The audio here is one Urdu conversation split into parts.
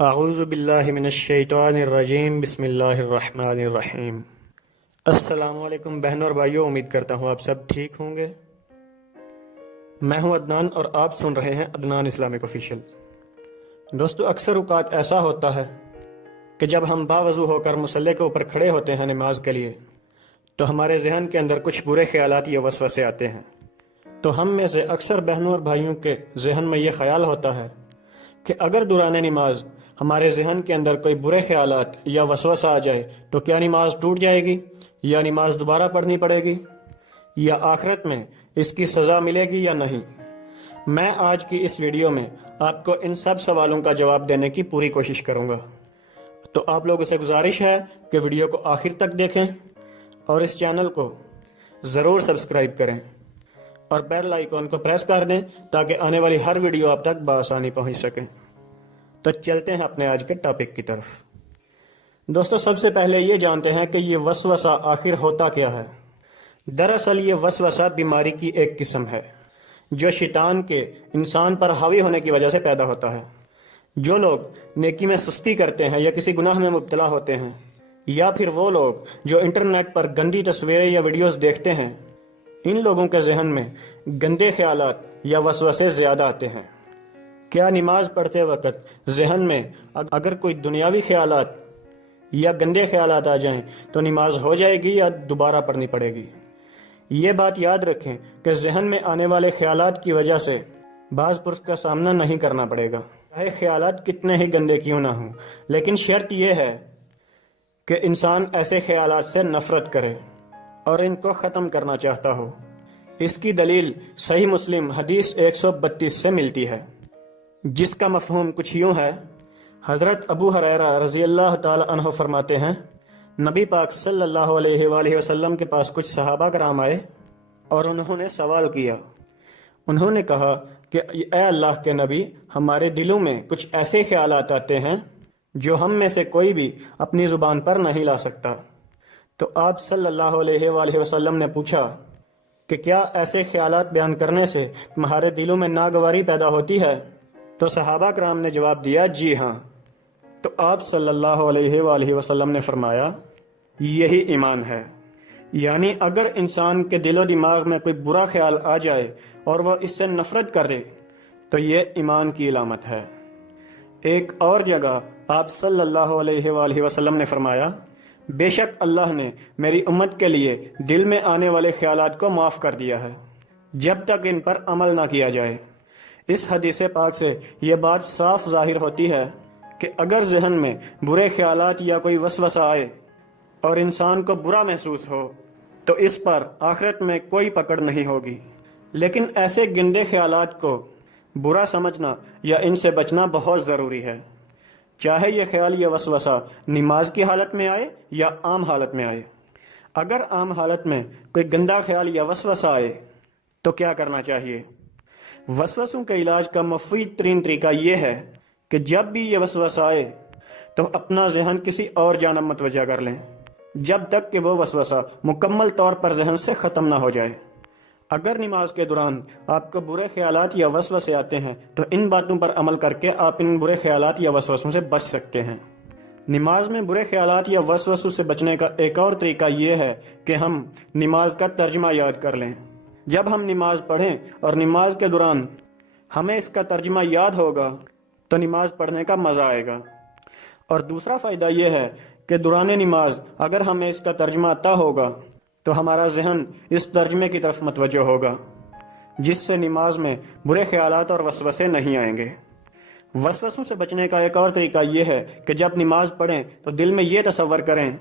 اعوذ باللہ من الشیطان الرجیم، بسم اللہ الرحمن الرحیم۔ السلام علیکم بہنوں اور بھائیوں، امید کرتا ہوں آپ سب ٹھیک ہوں گے۔ میں ہوں عدنان اور آپ سن رہے ہیں عدنان اسلامک آفیشیل۔ دوستو، اکثر اوقات ایسا ہوتا ہے کہ جب ہم باوضو ہو کر مصلی کے اوپر کھڑے ہوتے ہیں نماز کے لیے تو ہمارے ذہن کے اندر کچھ برے خیالات یا وسوسے آتے ہیں۔ تو ہم میں سے اکثر بہنوں اور بھائیوں کے ذہن میں یہ خیال ہوتا ہے کہ اگر دوران نماز ہمارے ذہن کے اندر کوئی برے خیالات یا وسوسہ آ جائے تو کیا نماز ٹوٹ جائے گی، یا نماز دوبارہ پڑھنی پڑے گی، یا آخرت میں اس کی سزا ملے گی یا نہیں۔ میں آج کی اس ویڈیو میں آپ کو ان سب سوالوں کا جواب دینے کی پوری کوشش کروں گا۔ تو آپ لوگوں سے گزارش ہے کہ ویڈیو کو آخر تک دیکھیں اور اس چینل کو ضرور سبسکرائب کریں اور بیل آئیکن کو پریس کر دیں تاکہ آنے والی ہر ویڈیو آپ تک بآسانی پہنچ سکیں۔ تو چلتے ہیں اپنے آج کے ٹاپک کی طرف۔ دوستو، سب سے پہلے یہ جانتے ہیں کہ یہ وسوسہ آخر ہوتا کیا ہے۔ دراصل یہ وسوسہ بیماری کی ایک قسم ہے جو شیطان کے انسان پر حاوی ہونے کی وجہ سے پیدا ہوتا ہے۔ جو لوگ نیکی میں سستی کرتے ہیں یا کسی گناہ میں مبتلا ہوتے ہیں، یا پھر وہ لوگ جو انٹرنیٹ پر گندی تصویریں یا ویڈیوز دیکھتے ہیں، ان لوگوں کے ذہن میں گندے خیالات یا وسوسے زیادہ آتے ہیں۔ کیا نماز پڑھتے وقت ذہن میں اگر کوئی دنیاوی خیالات یا گندے خیالات آ جائیں تو نماز ہو جائے گی یا دوبارہ پڑھنی پڑے گی؟ یہ بات یاد رکھیں کہ ذہن میں آنے والے خیالات کی وجہ سے بعض پرس کا سامنا نہیں کرنا پڑے گا، چاہے خیالات کتنے ہی گندے کیوں نہ ہوں، لیکن شرط یہ ہے کہ انسان ایسے خیالات سے نفرت کرے اور ان کو ختم کرنا چاہتا ہو۔ اس کی دلیل صحیح مسلم حدیث 132 سے ملتی ہے، جس کا مفہوم کچھ یوں ہے۔ حضرت ابو ہریرہ رضی اللہ تعالی عنہ فرماتے ہیں، نبی پاک صلی اللہ علیہ وآلہ وسلم کے پاس کچھ صحابہ کرام آئے اور انہوں نے سوال کیا۔ انہوں نے کہا کہ اے اللہ کے نبی، ہمارے دلوں میں کچھ ایسے خیالات آتے ہیں جو ہم میں سے کوئی بھی اپنی زبان پر نہیں لا سکتا۔ تو آپ صلی اللہ علیہ وآلہ وسلم نے پوچھا کہ کیا ایسے خیالات بیان کرنے سے تمہارے دلوں میں ناگواری پیدا ہوتی ہے؟ تو صحابہ کرام نے جواب دیا، جی ہاں۔ تو آپ صلی اللہ علیہ وآلہ وسلم نے فرمایا، یہی ایمان ہے۔ یعنی اگر انسان کے دل و دماغ میں کوئی برا خیال آ جائے اور وہ اس سے نفرت کرے تو یہ ایمان کی علامت ہے۔ ایک اور جگہ آپ صلی اللہ علیہ وآلہ وسلم نے فرمایا، بے شک اللہ نے میری امت کے لیے دل میں آنے والے خیالات کو معاف کر دیا ہے جب تک ان پر عمل نہ کیا جائے۔ اس حدیث پاک سے یہ بات صاف ظاہر ہوتی ہے کہ اگر ذہن میں برے خیالات یا کوئی وسوسہ آئے اور انسان کو برا محسوس ہو تو اس پر آخرت میں کوئی پکڑ نہیں ہوگی۔ لیکن ایسے گندے خیالات کو برا سمجھنا یا ان سے بچنا بہت ضروری ہے، چاہے یہ خیال یا وسوسہ نماز کی حالت میں آئے یا عام حالت میں آئے۔ اگر عام حالت میں کوئی گندا خیال یا وسوسہ آئے تو کیا کرنا چاہیے؟ وسوسوں کے علاج کا مفید ترین طریقہ یہ ہے کہ جب بھی یہ وسوسہ آئے تو اپنا ذہن کسی اور جانب متوجہ کر لیں جب تک کہ وہ وسوسہ مکمل طور پر ذہن سے ختم نہ ہو جائے۔ اگر نماز کے دوران آپ کو برے خیالات یا وسوسے آتے ہیں تو ان باتوں پر عمل کر کے آپ ان برے خیالات یا وسوسوں سے بچ سکتے ہیں۔ نماز میں برے خیالات یا وسوسوں سے بچنے کا ایک اور طریقہ یہ ہے کہ ہم نماز کا ترجمہ یاد کر لیں۔ جب ہم نماز پڑھیں اور نماز کے دوران ہمیں اس کا ترجمہ یاد ہوگا تو نماز پڑھنے کا مزہ آئے گا۔ اور دوسرا فائدہ یہ ہے کہ دوران نماز اگر ہمیں اس کا ترجمہ آتا ہوگا تو ہمارا ذہن اس ترجمے کی طرف متوجہ ہوگا، جس سے نماز میں برے خیالات اور وسوسے نہیں آئیں گے۔ وسوسوں سے بچنے کا ایک اور طریقہ یہ ہے کہ جب نماز پڑھیں تو دل میں یہ تصور کریں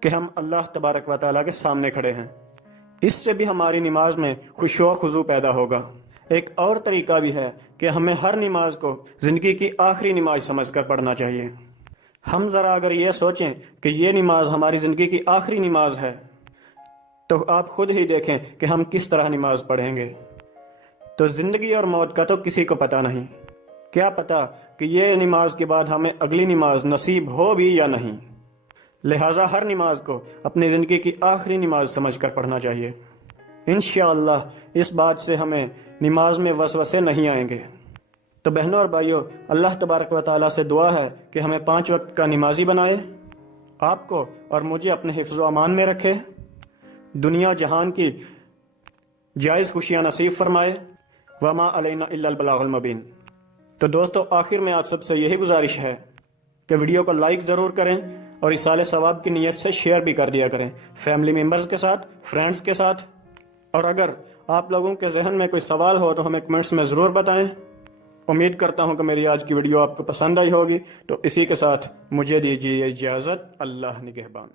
کہ ہم اللہ تبارک و تعالیٰ کے سامنے کھڑے ہیں۔ اس سے بھی ہماری نماز میں خشوع و خضوع پیدا ہوگا۔ ایک اور طریقہ بھی ہے کہ ہمیں ہر نماز کو زندگی کی آخری نماز سمجھ کر پڑھنا چاہیے۔ ہم ذرا اگر یہ سوچیں کہ یہ نماز ہماری زندگی کی آخری نماز ہے تو آپ خود ہی دیکھیں کہ ہم کس طرح نماز پڑھیں گے۔ تو زندگی اور موت کا تو کسی کو پتہ نہیں، کیا پتہ کہ یہ نماز کے بعد ہمیں اگلی نماز نصیب ہو بھی یا نہیں۔ لہٰذا ہر نماز کو اپنی زندگی کی آخری نماز سمجھ کر پڑھنا چاہیے۔ انشاءاللہ اس بات سے ہمیں نماز میں وسوسے نہیں آئیں گے۔ تو بہنوں اور بھائیوں، اللہ تبارک و تعالیٰ سے دعا ہے کہ ہمیں 5 وقت کا نمازی بنائے، آپ کو اور مجھے اپنے حفظ و امان میں رکھے، دنیا جہان کی جائز خوشیاں نصیب فرمائے، وما علینا الا البلاغ المبین۔ تو دوستو، آخر میں آپ سب سے یہی گزارش ہے کہ ویڈیو کو لائک ضرور کریں اور ایصال ثواب کی نیت سے شیئر بھی کر دیا کریں فیملی ممبرز کے ساتھ، فرینڈز کے ساتھ، اور اگر آپ لوگوں کے ذہن میں کوئی سوال ہو تو ہمیں کمنٹس میں ضرور بتائیں۔ امید کرتا ہوں کہ میری آج کی ویڈیو آپ کو پسند آئی ہوگی، تو اسی کے ساتھ مجھے دیجیے اجازت، اللہ نگہبان۔